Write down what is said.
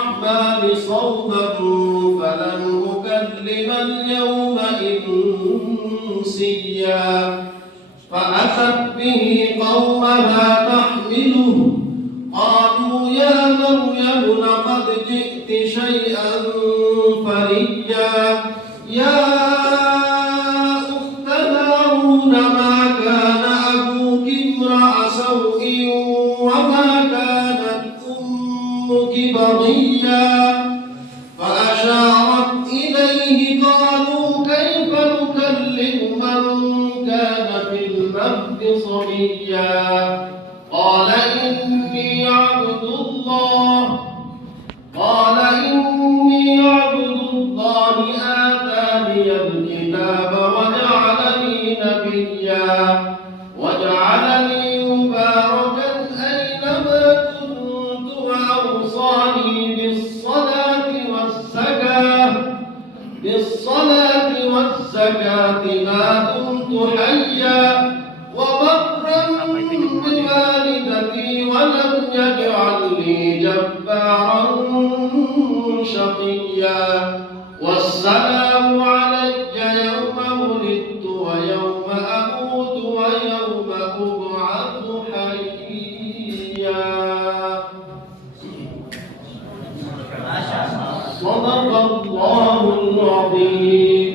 للرحمن صوما فلن أكلم اليوم إنسيا فأتت به قومها تحمله قالوا يا مريم لقد جئت شيئا فريا يا أخت هارون ما كان أبوك امرأ سوء وما كانت أمك بغيا فأشارت إليه قالوا كيف نكلم من كان في المهد صبيا قال إني عبد الله آتاني الكتاب وجعلني نبيا وجعلني مباركا أينما كنت وأوصاني بالصلاة والزكاة ما دمت حيا وبرا بوالدتي ولم يجعلني جبارا شقيا والسلام علي يوم ولدت ويوم أموت ويوم أبعث حيا. صدق الله العظيم.